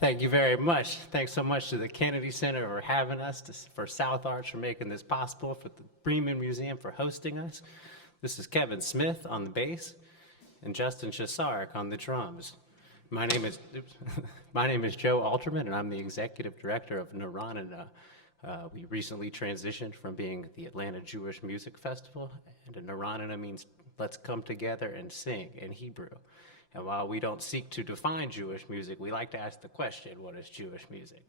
Thank you very much. Thanks so much to the Kennedy Center for having us, for South Arts for making this possible, for the Bremen Museum for hosting us. This is Kevin Smith on the bass and Justin Chasarek on the drums. My name is Joe Alterman, and I'm the executive director of Naranana. We recently transitioned from being the Atlanta Jewish Music Festival, and Naranana means let's come together and sing in Hebrew. And while we don't seek to define Jewish music, we like to ask the question, what is Jewish music?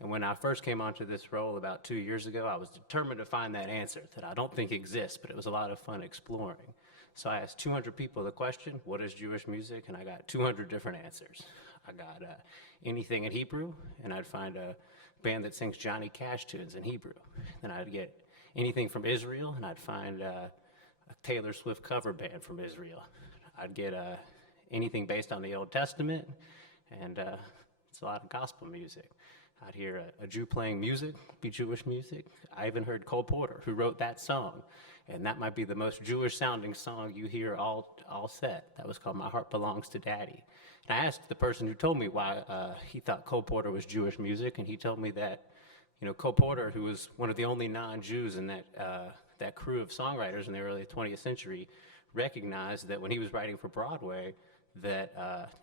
And when I first came onto this role about 2 years ago, I was determined to find that answer that I don't think exists, but it was a lot of fun exploring. So I asked 200 people the question, what is Jewish music? And I got 200 different answers. I got anything in Hebrew, and I'd find a band that sings Johnny Cash tunes in Hebrew. Then I'd get anything from Israel, and I'd find a Taylor Swift cover band from Israel. I'd get anything based on the Old Testament, and it's a lot of gospel music. I'd hear a Jew playing music, be Jewish music. I even heard Cole Porter, who wrote that song, and that might be the most Jewish sounding song you hear all set. That was called My Heart Belongs to Daddy. And I asked the person who told me why he thought Cole Porter was Jewish music, and he told me that, Cole Porter, who was one of the only non-Jews in that crew of songwriters in the early 20th century, recognized that when he was writing for Broadway, that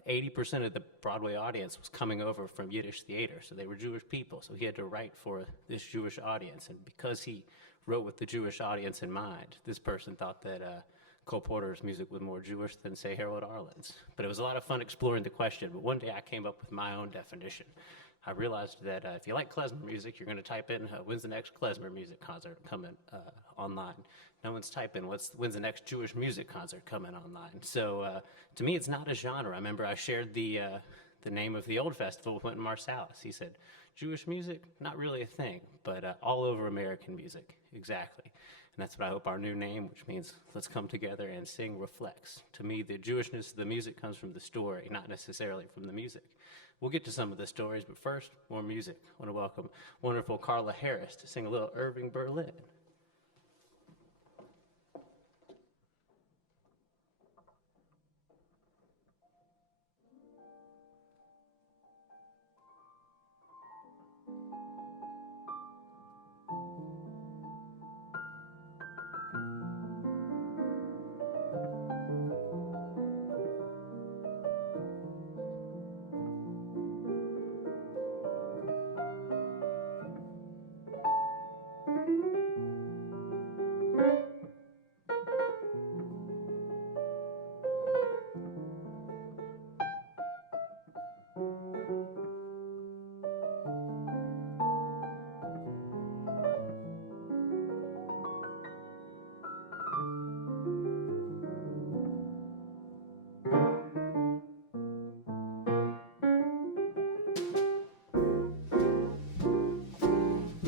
80% of the Broadway audience was coming over from Yiddish theater, so they were Jewish people, so he had to write for this Jewish audience, and because he wrote with the Jewish audience in mind, this person thought that Cole Porter's music was more Jewish than, say, Harold Arlen's. But it was a lot of fun exploring the question, but one day I came up with my own definition. I realized that if you like klezmer music, you're going to type in, when's the next klezmer music concert coming online? No one's typing, when's the next Jewish music concert coming online? So to me, it's not a genre. I remember I shared the name of the old festival with Wynton Marsalis. He said, Jewish music, not really a thing, but all over American music, exactly. And that's what I hope our new name, which means let's come together and sing, reflects. To me, the Jewishness of the music comes from the story, not necessarily from the music. We'll get to some of the stories, but first, more music. I want to welcome wonderful Carla Harris to sing a little Irving Berlin.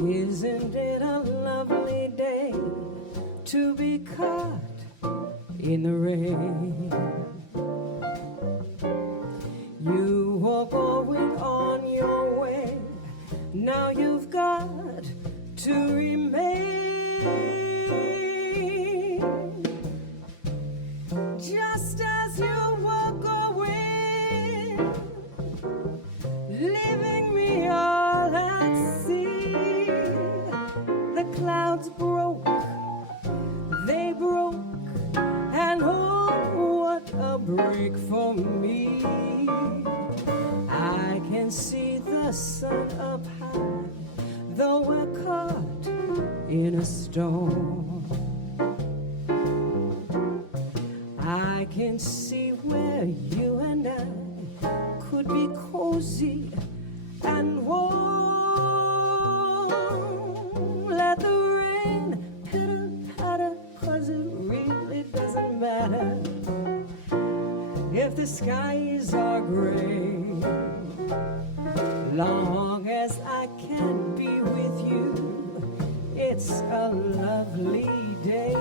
Isn't it a lovely day to be caught in the rain? You were going on your way, now you've got to remain. Just as you were going, leaving me all at sea. The clouds broke, they broke, and oh, what a break for me. I can see the sun up high, though we're caught in a storm. I can see where you and I could be cozy and warm. Let the rain pitter-patter, 'cause it really doesn't matter if the skies are gray. Long as I can be with you, it's a lovely day.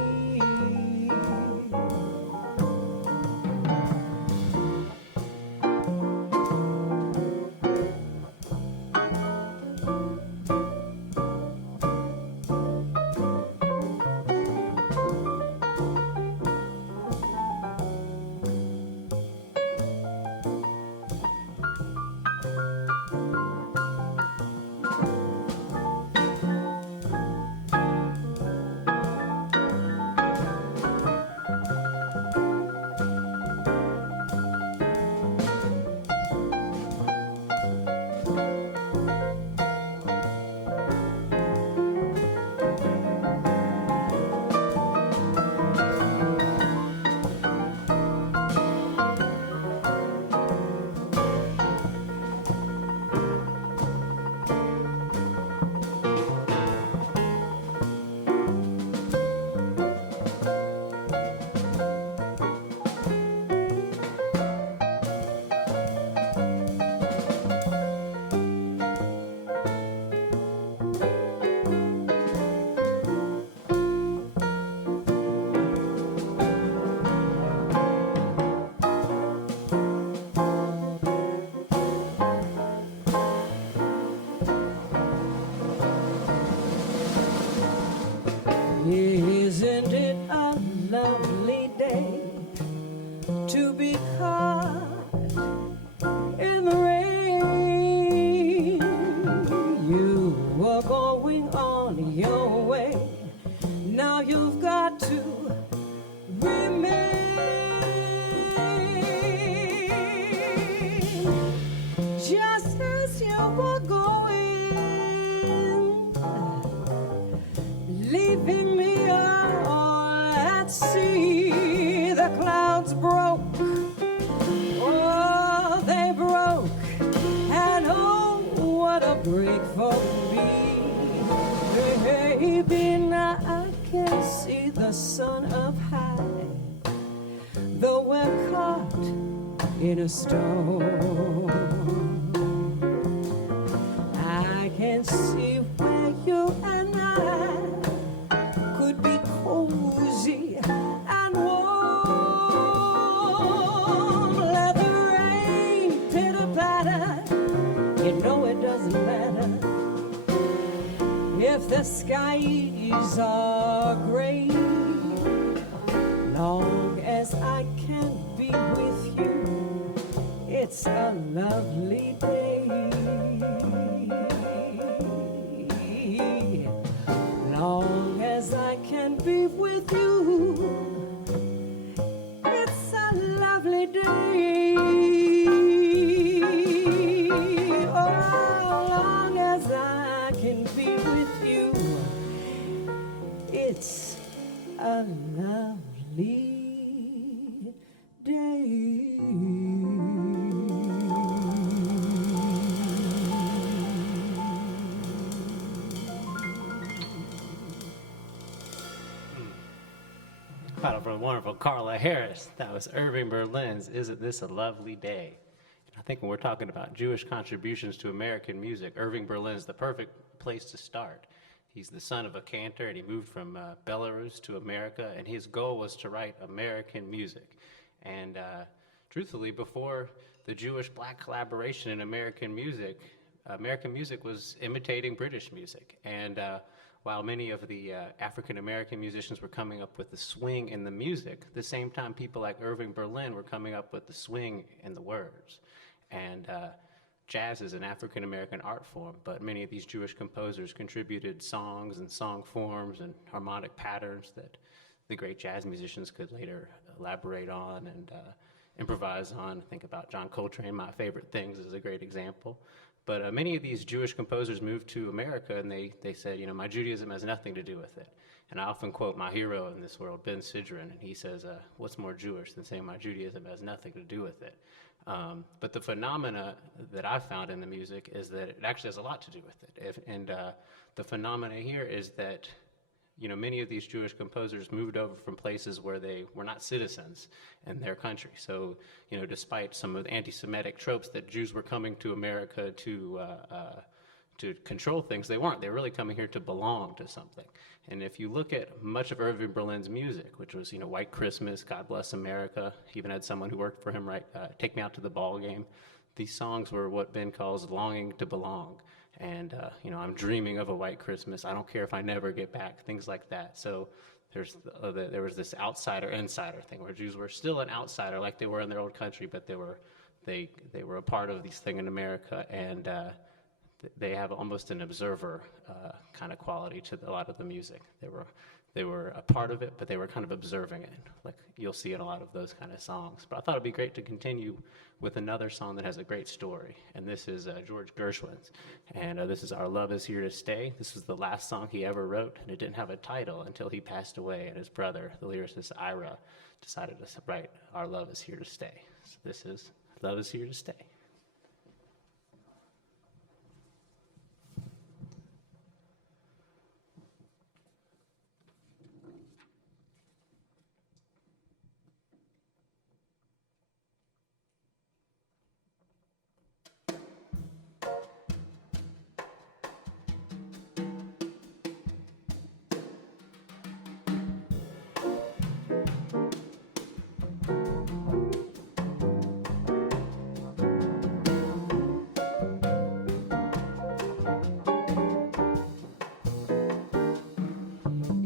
lovely day to be caught in the rain. You were going on your way. Now you've got to remain. Just as you were going, leaving me all at sea, the clouds broke. Oh, they broke, and oh, what a break for me. Baby, now I can see the sun up high, though we're caught in a storm. I can see where you and I could be cozy and warm. Let the rain pitter-patter, you know it doesn't matter if the skies are gray. Long as I can be with you, it's a lovely day. Long as I can be with you, it's a lovely day. Oh, long as I can be with you, it's a lovely day. Final from the wonderful Carla Harris. That was Irving Berlin's Isn't This a Lovely Day? I think when we're talking about Jewish contributions to American music, Irving Berlin is the perfect place to start. He's the son of a cantor, and he moved from Belarus to America, and his goal was to write American music. And truthfully, before the Jewish-Black collaboration in American music was imitating British music. And while many of the African-American musicians were coming up with the swing in the music, at the same time, people like Irving Berlin were coming up with the swing in the words. And jazz is an African-American art form, but many of these Jewish composers contributed songs and song forms and harmonic patterns that the great jazz musicians could later elaborate on and improvise on. Think about John Coltrane, My Favorite Things, is a great example. But many of these Jewish composers moved to America, and they said, you know, my Judaism has nothing to do with it. And I often quote my hero in this world, Ben Sidran, and he says, what's more Jewish than saying my Judaism has nothing to do with it? But the phenomena that I found in the music is that it actually has a lot to do with it. The phenomena here is that, you know, many of these Jewish composers moved over from places where they were not citizens in their country. So, you know, despite some of the anti-Semitic tropes that Jews were coming to America to control things, they weren't. They were really coming here to belong to something. And if you look at much of Irving Berlin's music, which was, you know, White Christmas, God Bless America, he even had someone who worked for him write Take Me Out to the Ball Game. These songs were what Ben calls longing to belong. And, you know, I'm dreaming of a white Christmas. I don't care if I never get back, things like that. So there was this outsider-insider thing where Jews were still an outsider like they were in their old country, but they were a part of this thing in America, and they have almost an observer kind of quality to a lot of the music. They were a part of it, but they were kind of observing it, like you'll see in a lot of those kind of songs. But I thought it'd be great to continue with another song that has a great story, and this is George Gershwin's, and this is Our Love Is Here to Stay. This was the last song he ever wrote, and it didn't have a title until he passed away, and his brother, the lyricist Ira, decided to write Our Love Is Here to Stay. So this is Love Is Here to Stay.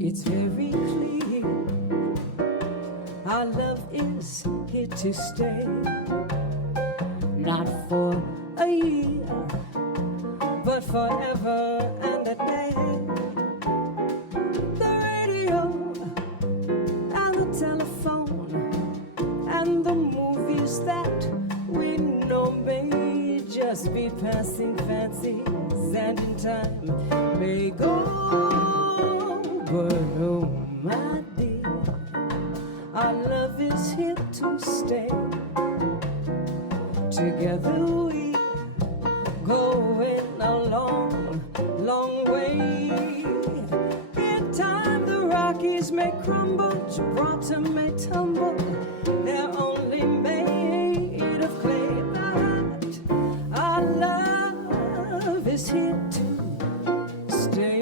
It's very clear Our love is here to stay, not for a year, but forever and a day. The radio and the telephone and the movies that we know may just be passing fancies, and in time may go. But oh my dear, our love is here to stay. Together we going a long, long way. In time the Rockies may crumble, Gibraltar may tumble. They're only made of clay, but our love is here to stay.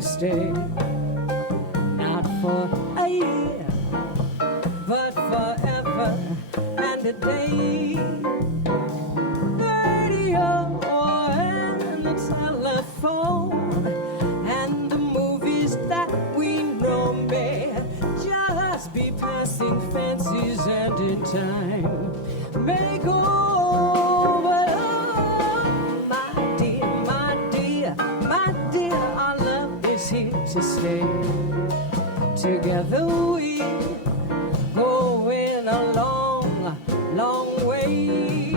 Stay, not for a year, but forever and a day. The radio and the telephone and the movies that we know may just be passing fancies, and in time may go. But oh, my dear, my dear, my dear, our love is here to stay. Together we going a long, long way.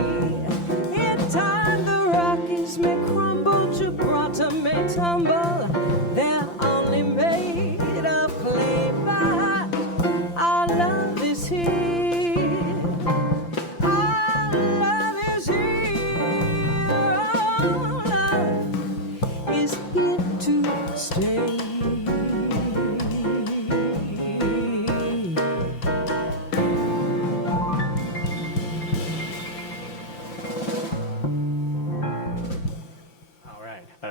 In time the Rockies may crumble, Gibraltar may tumble. They're only made of clay, but our love is here. Our love is here. Our love is here to stay.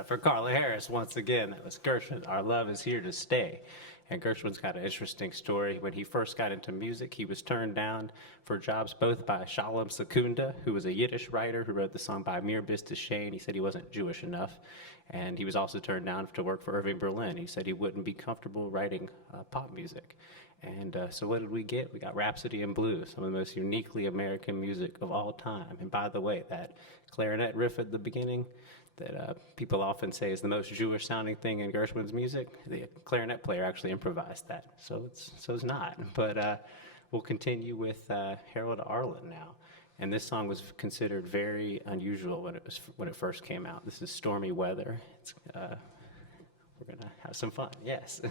For Carla Harris, once again, that was Gershwin. Our love is here to stay. And Gershwin's got an interesting story. When he first got into music, he was turned down for jobs both by Shalom Secunda, who was a Yiddish writer who wrote the song by Mir Bis Shane. He said he wasn't Jewish enough. And he was also turned down to work for Irving Berlin. He said he wouldn't be comfortable writing pop music. And so what did we get? We got Rhapsody in Blue, some of the most uniquely American music of all time. And by the way, that clarinet riff at the beginning that people often say is the most Jewish sounding thing in Gershwin's music, the clarinet player actually improvised that. So it's not. But we'll continue with Harold Arlen now. And this song was considered very unusual when it first came out. This is Stormy Weather. We're going to have some fun, yes.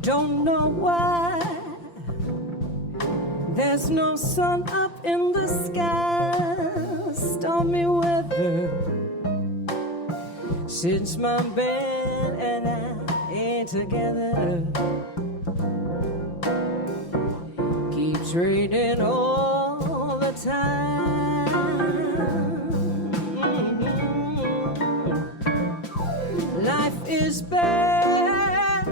Don't know why there's no sun up in the sky. Stormy weather since my band and I ain't together. Keeps raining all the time. Life is bad,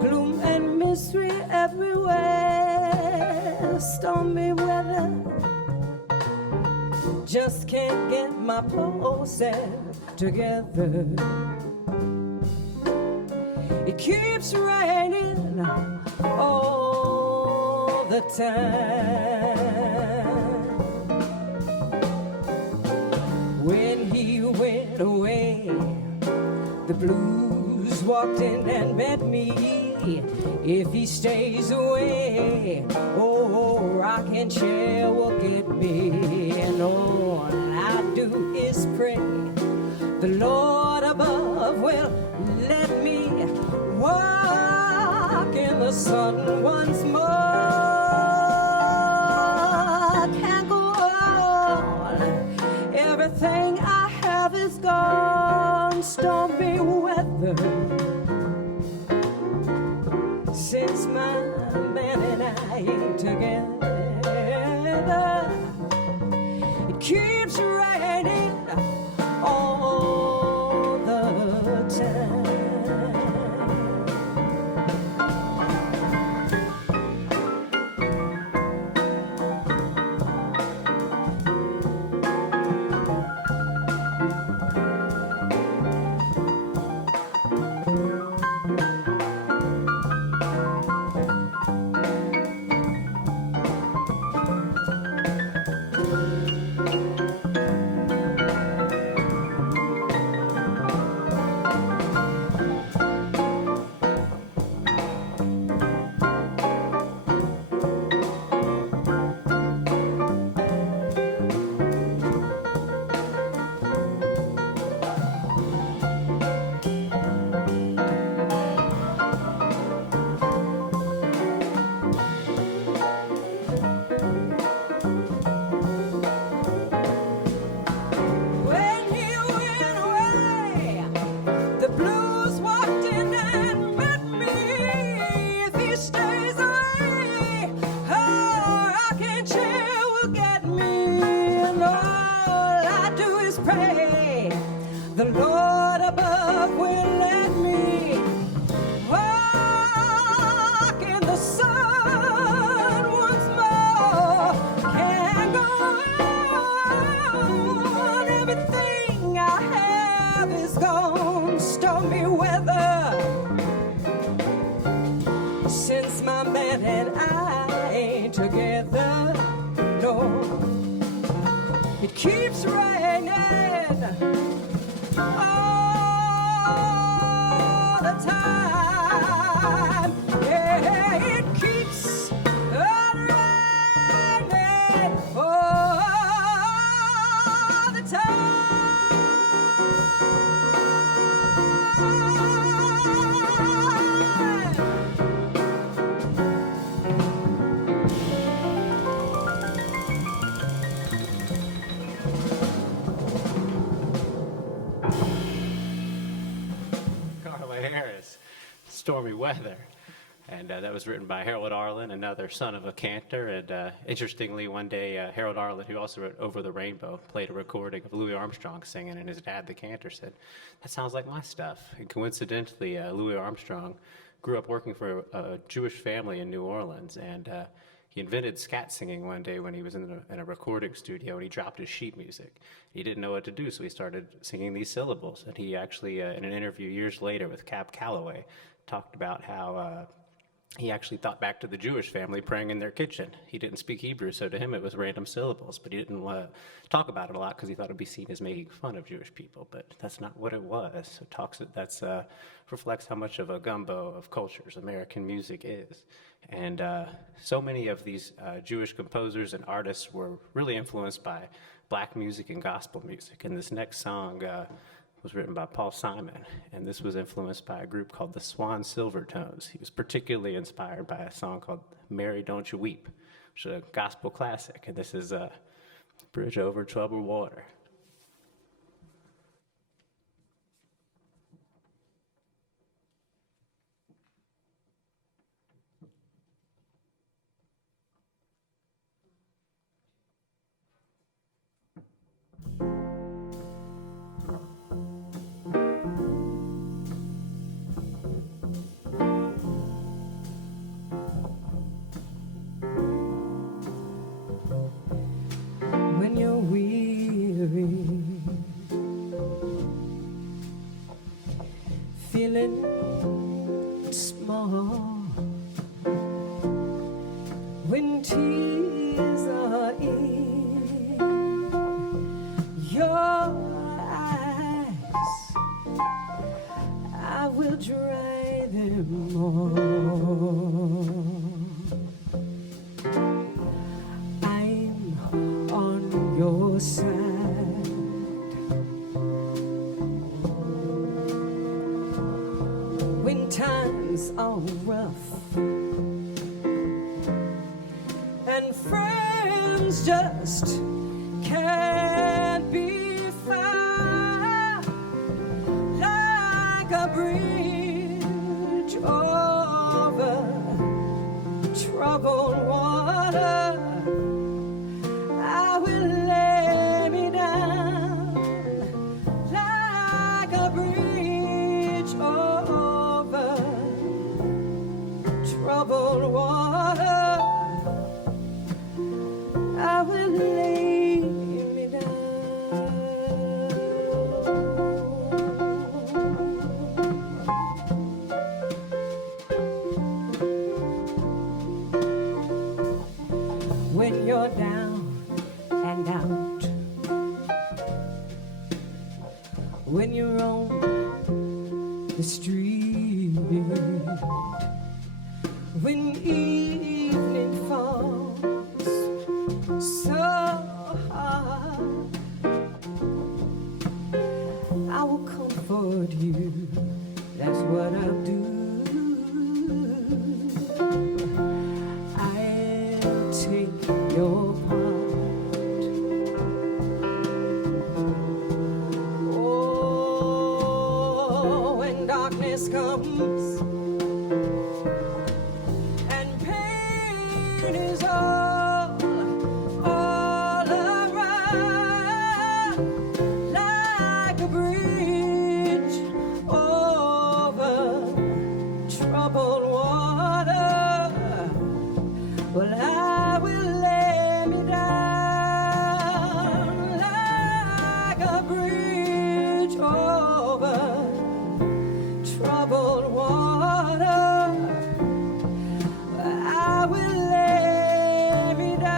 gloom and mystery everywhere. Stormy weather, just can't get my poor self together. It keeps raining all the time. When he went away, the blues walked in and met me. If he stays away, oh, rocking chair will get me. And all I do is pray the Lord above will let me walk in the sun once more. Can't go on, everything I have is gone. Stormy weather, since my man and I ain't together. It keeps raining all the time. The Lord above will let me walk in the sun once more. Can't go on, everything I have is gone. Stormy weather, since my man and I ain't together. No, it keeps raining all the time. Yeah, it keeps raining all the time. Stormy Weather. And that was written by Harold Arlen, another son of a cantor. And interestingly, one day, Harold Arlen, who also wrote Over the Rainbow, played a recording of Louis Armstrong singing, and his dad, the cantor, said, "That sounds like my stuff." And coincidentally, Louis Armstrong grew up working for a Jewish family in New Orleans, and he invented scat singing one day when he was in a recording studio, and he dropped his sheet music. He didn't know what to do, so he started singing these syllables. And he actually, in an interview years later with Cab Calloway, talked about how he actually thought back to the Jewish family praying in their kitchen. He didn't speak Hebrew, so to him it was random syllables, but he didn't talk about it a lot because he thought it'd be seen as making fun of Jewish people, but that's not what it was. So that's reflects how much of a gumbo of cultures American music is. And so many of these Jewish composers and artists were really influenced by black music and gospel music. And this next song was written by Paul Simon, and this was influenced by a group called the Swan Silvertones. He was particularly inspired by a song called Mary Don't You Weep, which is a gospel classic, and this is Bridge Over Troubled Water. so rough, and friends just can't be found like a bridge over troubled water. I will lay me down like a bridge over troubled water. I will lay me down. When you're down and out, when you're on the street, when evening falls so hard, I will comfort you, that's what I'll do. I'll take your part. Oh, when darkness comes and pain is all around, like a bridge over troubled water, well, I will lay me down like a bridge over troubled water. I will lay me down.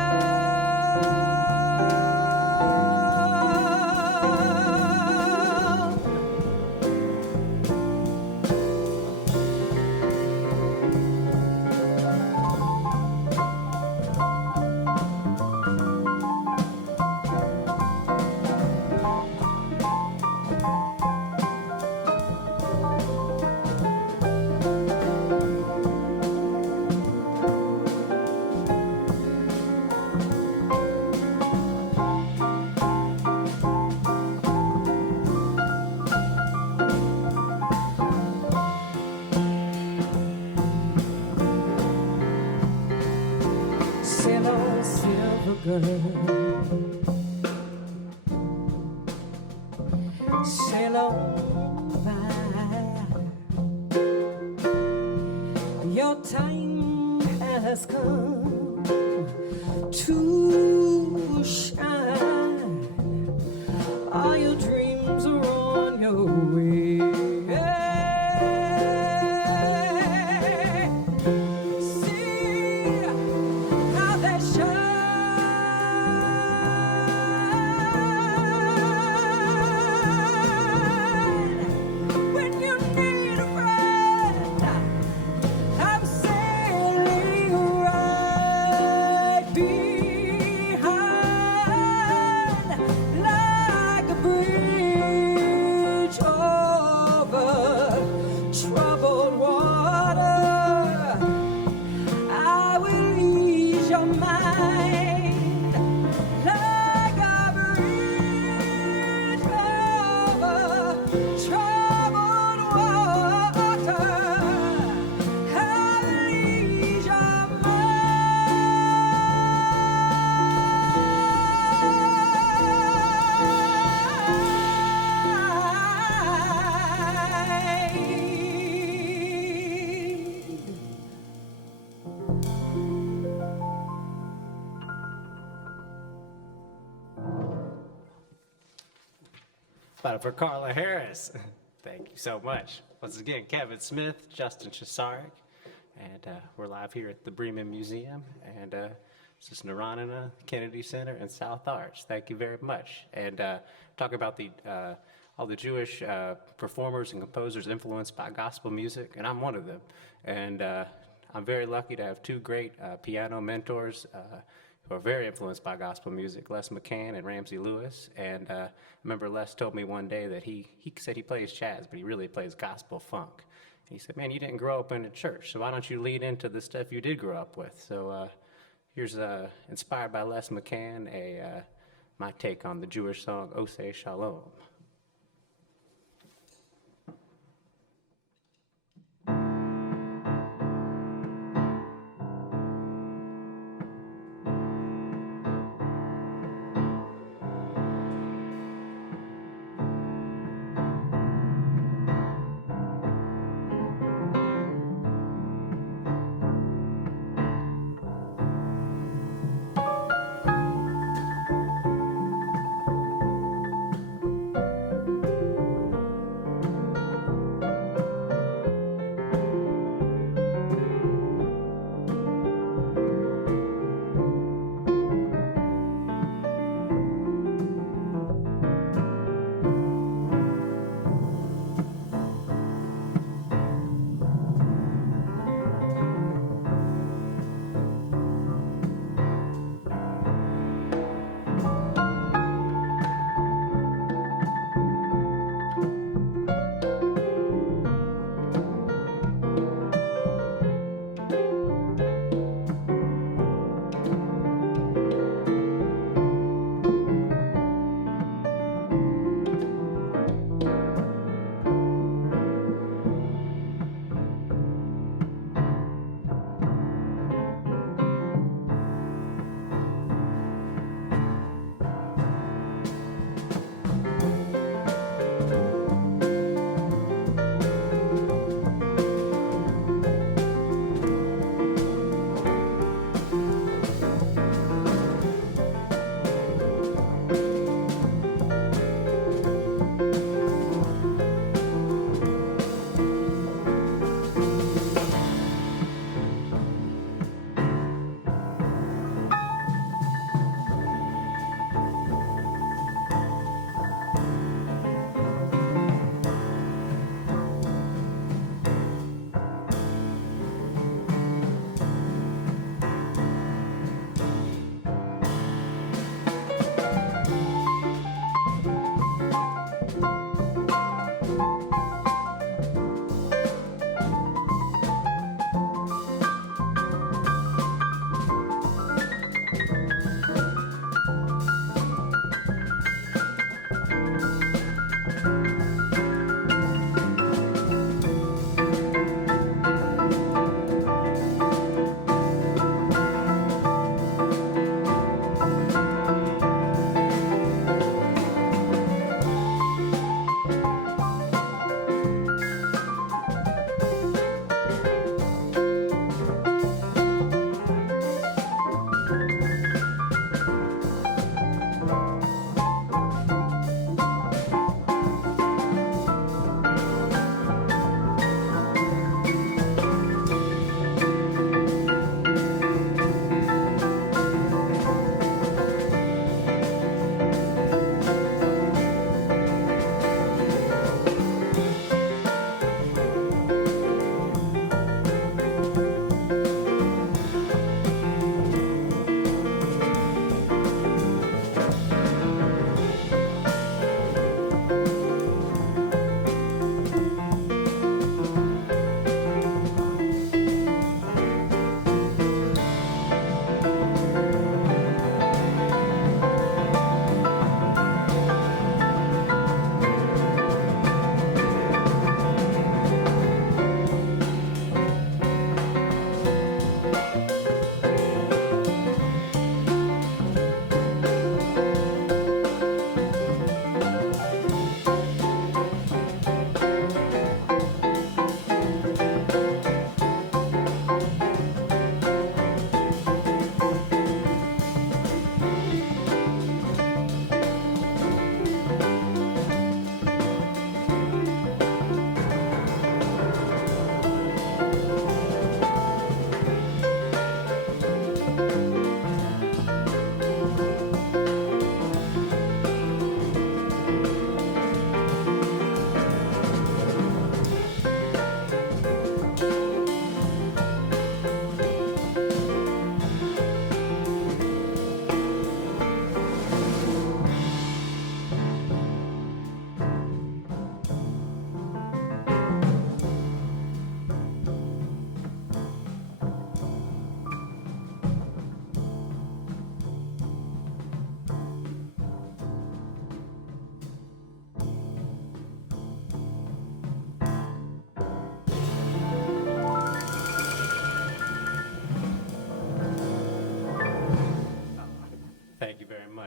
Sail on, silver girl, sail on by. Your time has come to shine. All your dreams are on your way. See how they shine when you need a friend. I'm sailing right behind, like a bridge over troubled water. I will ease your mind like a bridge over troubled water. I will ease your mind. But for Carla Harris, thank you so much. Once again, Kevin Smith, Justin Chesarek, and we're live here at the Bremen Museum, and this is Naranana Kennedy Center and South Arch. Thank you very much. And talk about the all the Jewish performers and composers influenced by gospel music, and I'm one of them. And I'm very lucky to have two great piano mentors who are very influenced by gospel music, Les McCann and Ramsey Lewis. And I remember Les told me one day that he said he plays jazz, but he really plays gospel funk. He said, man, you didn't grow up in a church, so why don't you lead into the stuff you did grow up with? So here's, inspired by Les McCann, my take on the Jewish song, Oseh Shalom.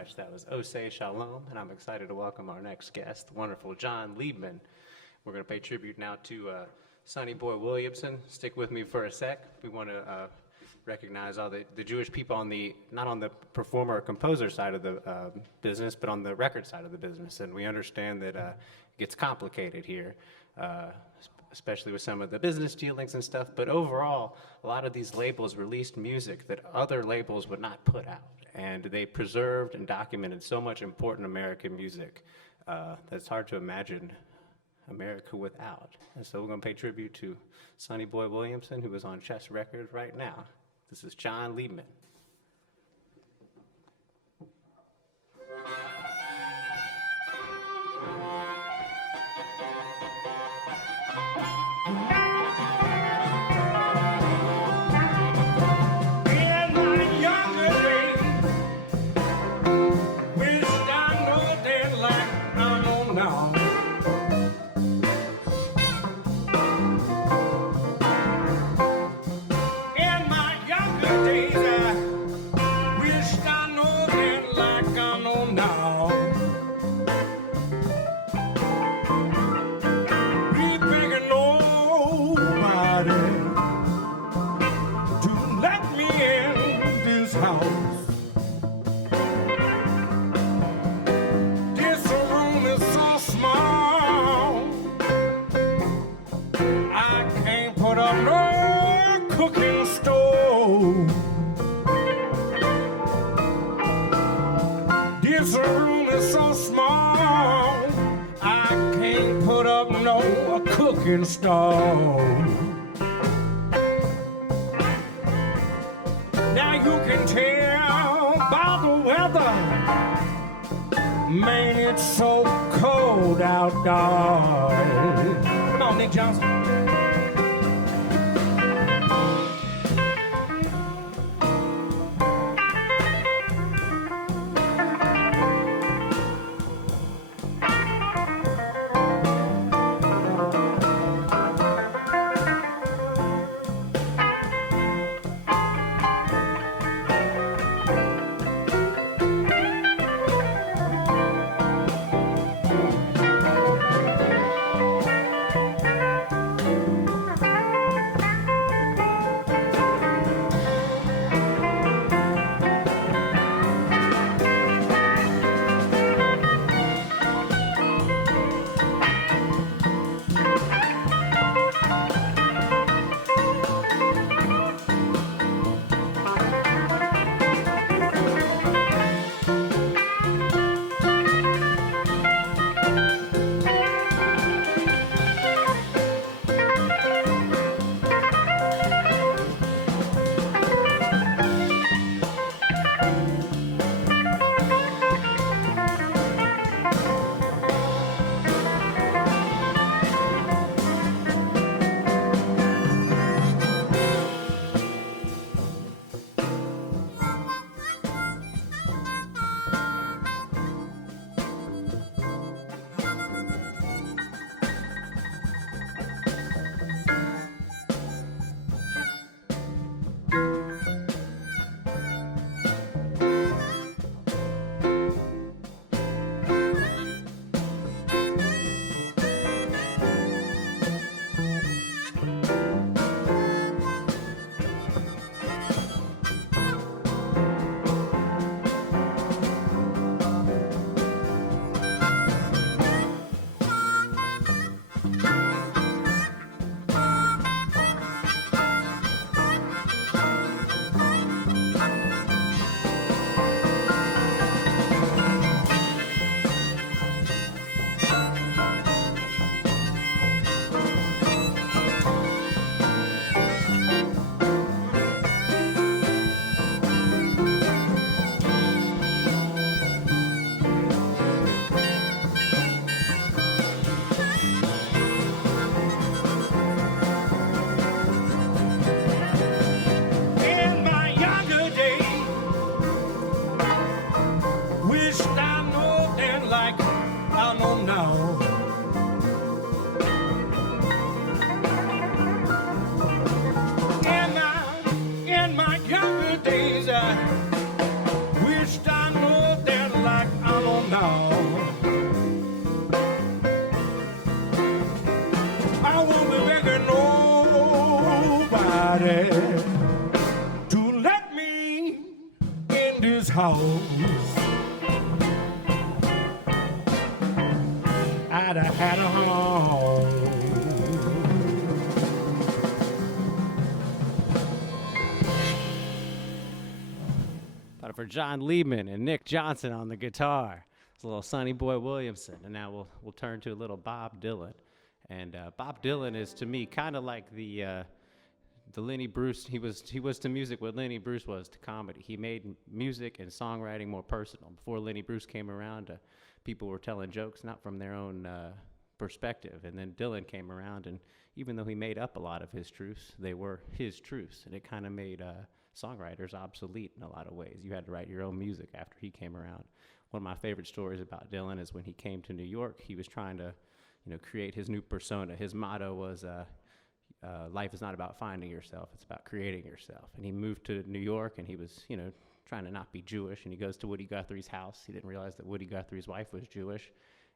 much. That was Osei Shalom, and I'm excited to welcome our next guest, the wonderful John Liebman. We're going to pay tribute now to Sonny Boy Williamson. Stick with me for a sec. We want to recognize all the Jewish people on not on the performer or composer side of the business, but on the record side of the business. And we understand that it gets complicated here, especially with some of the business dealings and stuff. But overall, a lot of these labels released music that other labels would not put out. And they preserved and documented so much important American music that's hard to imagine America without. And so we're going to pay tribute to Sonny Boy Williamson, who is on Chess Records right now. This is John Liebman. Stone. Now you can tell by the weather, man, it's so cold outdoors. Come on, Nick Johnson. 'cause I'd have had a home. Thought for John Liebman and Nick Johnson on the guitar. It's a little Sonny Boy Williamson. And now we'll turn to a little Bob Dylan. And Bob Dylan is, to me, kind of like the Lenny Bruce. He was to music what Lenny Bruce was to comedy. He made music and songwriting more personal. Before Lenny Bruce came around, people were telling jokes not from their own perspective. And then Dylan came around, and even though he made up a lot of his truths, they were his truths. And it kind of made songwriters obsolete in a lot of ways. You had to write your own music after he came around. One of my favorite stories about Dylan is when he came to New York, he was trying to, create his new persona. His motto was, life is not about finding yourself, it's about creating yourself. And he moved to New York, and he was, trying to not be Jewish, and he goes to Woody Guthrie's house. He didn't realize that Woody Guthrie's wife was Jewish,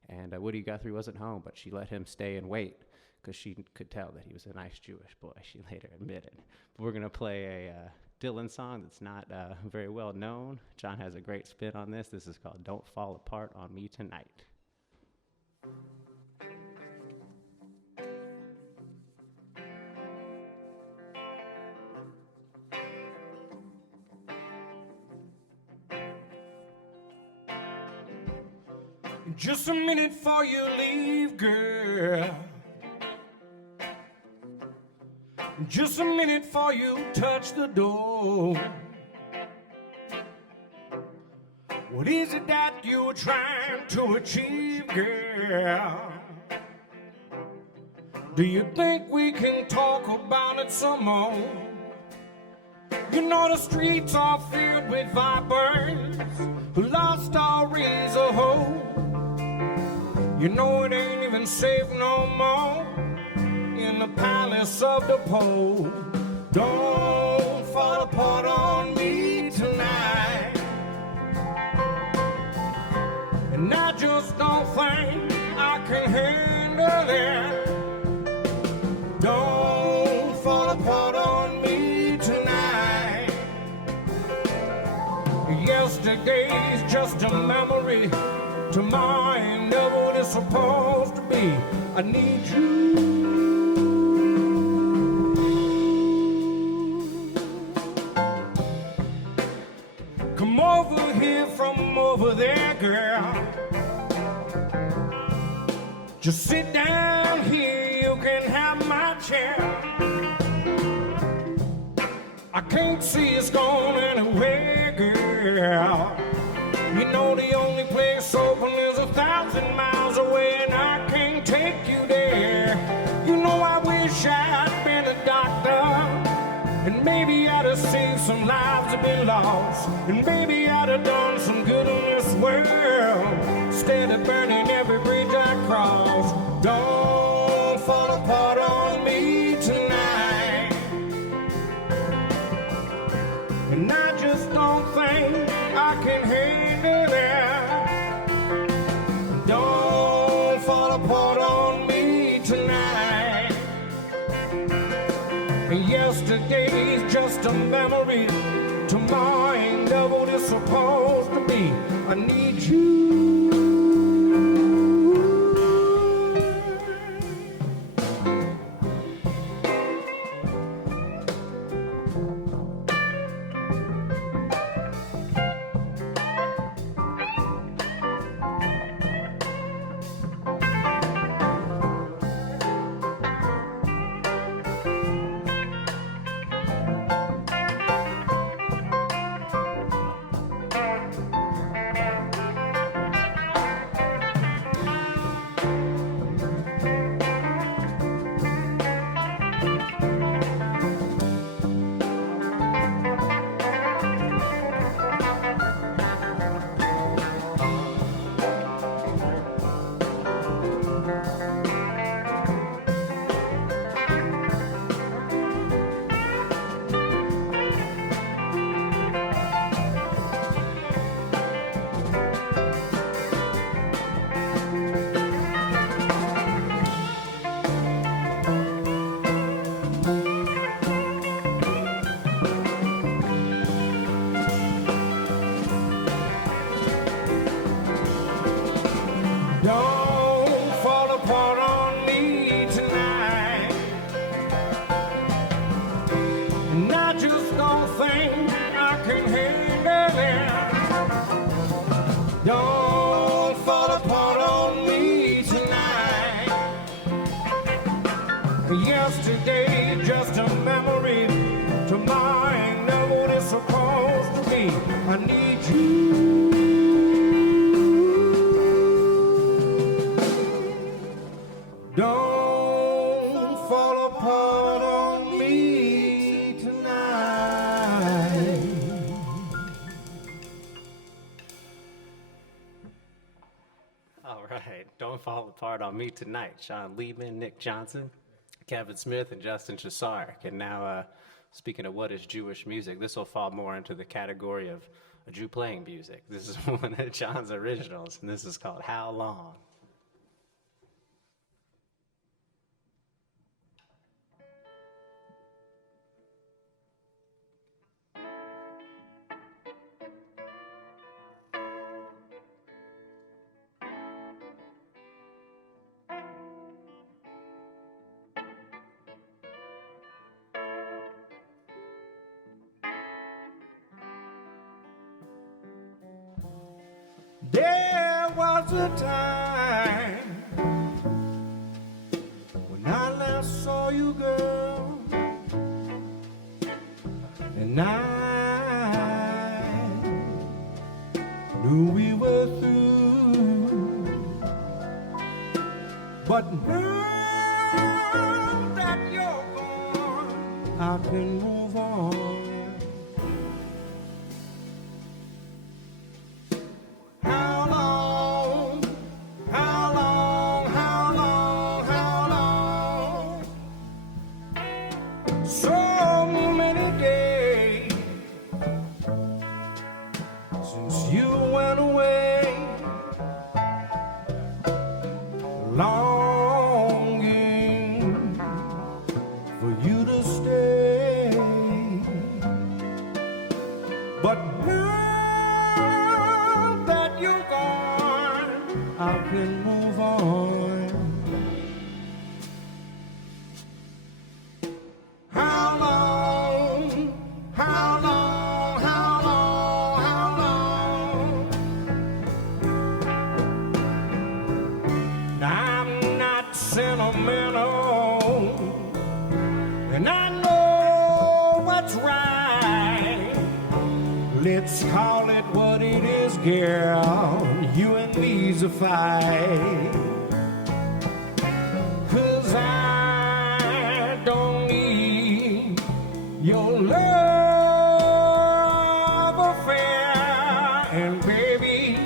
and Woody Guthrie wasn't home, but she let him stay and wait because she could tell that he was a nice Jewish boy, she later admitted. But we're going to play a Dylan song that's not very well known. John has a great spin on this. This is called Don't Fall Apart on Me Tonight. Just a minute before you leave, girl. Just a minute before you touch the door. What is it that you're trying to achieve, girl? Do you think we can talk about it some more? You know the streets are filled with vipers who lost all reason of hope. You know it ain't even safe no more in the palace of the pole. Don't fall apart on me tonight. And I just don't think I can handle it. Don't fall apart on me tonight. Yesterday's just a memory. Tomorrow ain't never what it's supposed to be. I need you. Come over here from over there, girl. Just sit down here, you can have my chair. I can't see us going anywhere, girl. You know the only place open is 1,000 miles away, and I can't take you there. You know I wish I'd been a doctor, and maybe I'd have saved some lives that been lost, and maybe I'd have done some good in this world instead of burning every bridge I cross. Don't fall apart on me tonight. And I just don't think I can handle that. Don't fall apart on me tonight. Yesterday's just a memory. Tomorrow ain't never what it's supposed to be. I need you. yesterday, just a memory. Tomorrow ain't never what it's supposed to be. I need you. Don't fall apart on me tonight. All right, Don't Fall Apart on Me Tonight. Sean Liebman, Nick Johnson, Kevin Smith, and Justin Chasarek. And now, speaking of what is Jewish music, this will fall more into the category of a Jew playing music. This is one of John's originals, and this is called How Long? There was a time when I last saw you, girl, and I knew we were through. But now that you're gone, I can move on. Longing for you to stay, but now that you're gone, I can move on. How long, how long, how long, how long? I'm not sentimental, and I know what's right. Let's call it what it is, girl. You and me's a fight. 'Cause I don't need your love affair, and baby,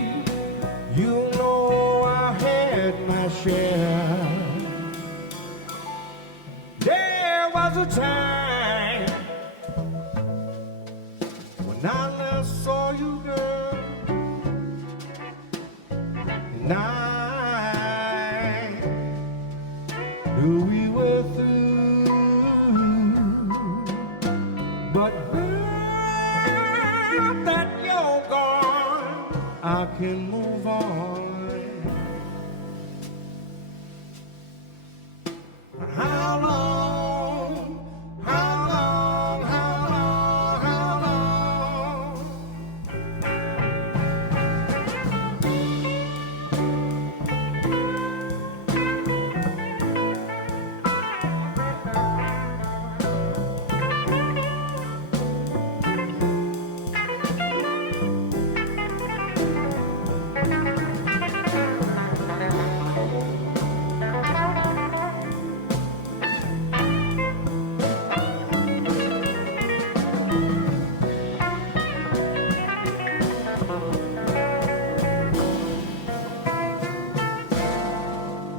you know I had my share. There was a time when I last saw you, girl, and I knew we were through. But now that you're gone, I can move on. How long, how long, how long, how long?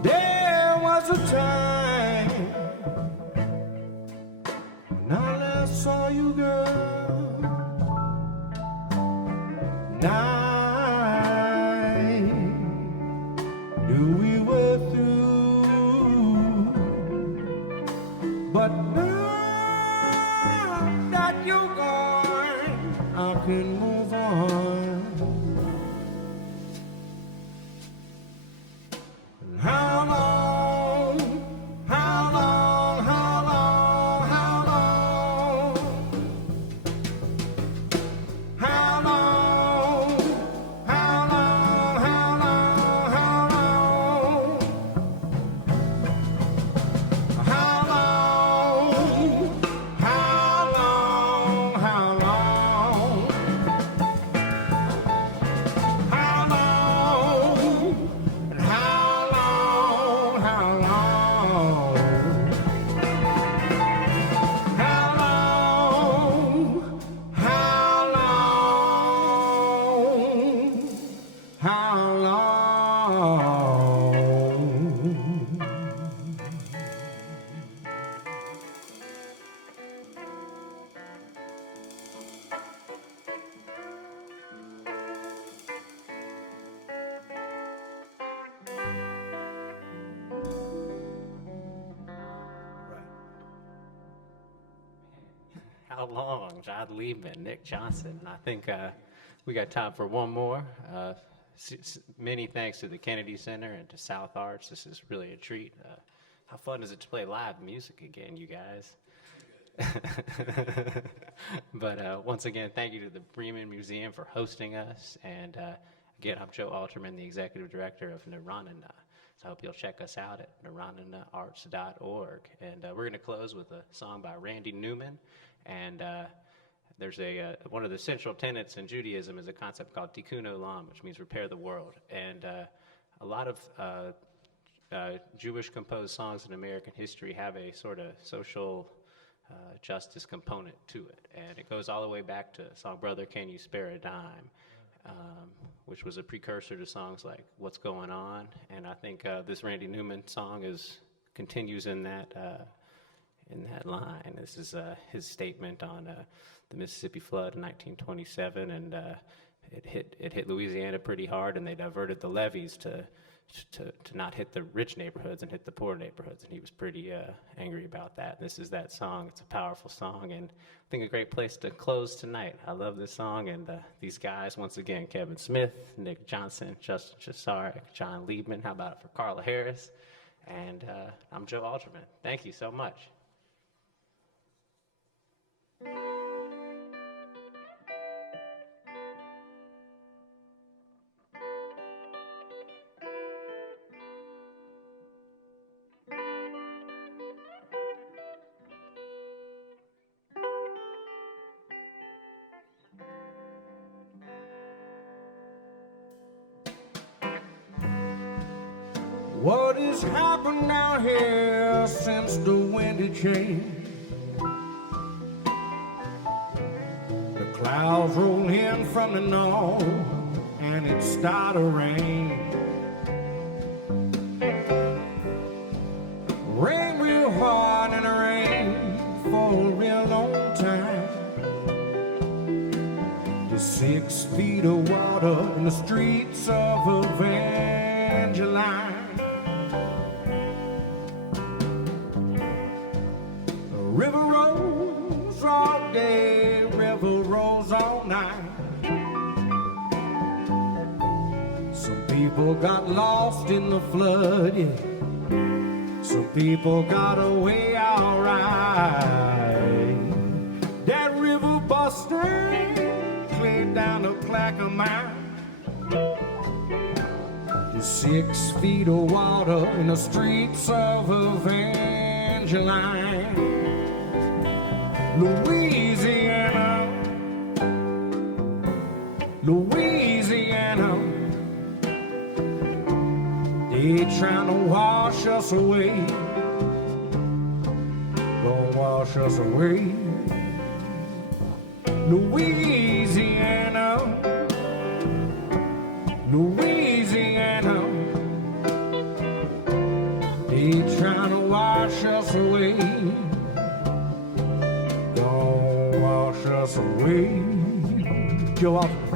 There was a time when I last saw you, girl, and I knew we were through. But now that you're gone, I can move on. How long, how long, how long, how long? How long, how long, how long, how long? How long, long, John Liebman, Nick Johnson. I think we got time for one more. Many thanks to the Kennedy Center and to South Arts. This is really a treat. How fun is it to play live music again, you guys? But once again, thank you to the Bremen Museum for hosting us. And again, I'm Joe Alterman, the Executive Director of Naranana. So I hope you'll check us out at narananaarts.org. And we're going to close with a song by Randy Newman. And there's one of the central tenets in Judaism is a concept called tikkun olam, which means repair the world. And a lot of Jewish composed songs in American history have a sort of social justice component to it. And it goes all the way back to the song Brother, Can You Spare a Dime? Which was a precursor to songs like What's Going On. And I think this Randy Newman song continues in that line. This is his statement on the Mississippi flood in 1927, and it hit Louisiana pretty hard, and they diverted the levees to not hit the rich neighborhoods and hit the poor neighborhoods, and he was pretty angry about that. This is that song. It's a powerful song, and I think a great place to close tonight. I love this song, and these guys, once again, Kevin Smith, Nick Johnson, Justin Chesarek, John Liebman. How about it for Carla Harris? And I'm Joe Alterman. Thank you so much. What has happened down here since the windy changed? The clouds roll in from the north and it started to rain. Rain real hard and rain for a real long time. There's 6 feet of water in the streets of Evangeline. River rolls all day, river rolls all night. Some people got lost in the flood, yeah. Some people got away all right. That river busted clear down the Clackamas. There's 6 feet of water in the streets of Evangeline. Louisiana, Louisiana, they trying to wash us away, gonna wash us away. Louisiana, Louisiana, they trying to wash us away, gonna wash us away. Joe Alterman.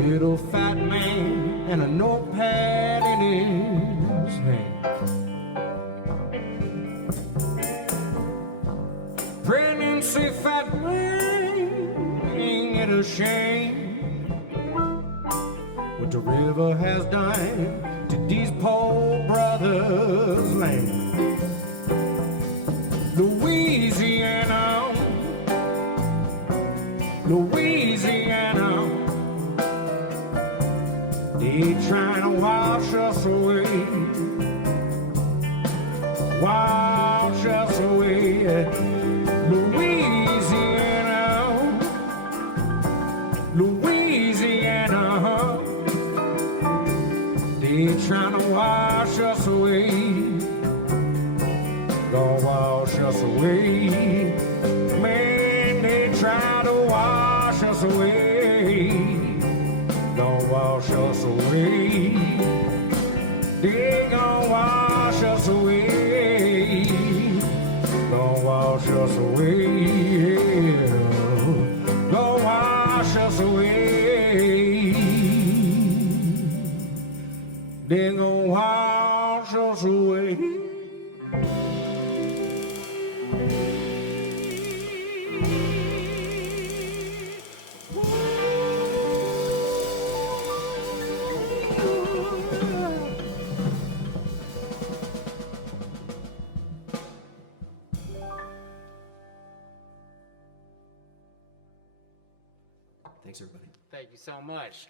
little fat man and a notepad in his hand. Pregnancy fat man, ain't it a shame what the river has done to these poor brothers' land? Louisiana, Louisiana, they trying to wash us away, wash us away. Louisiana, Louisiana, they trying to wash us away, gonna wash us away. Man, they try to wash us away, gonna wash us away. They gonna wash us away, gonna wash us away, gonna wash us away. They gonna wash us away. Thanks, everybody. Thank you so much.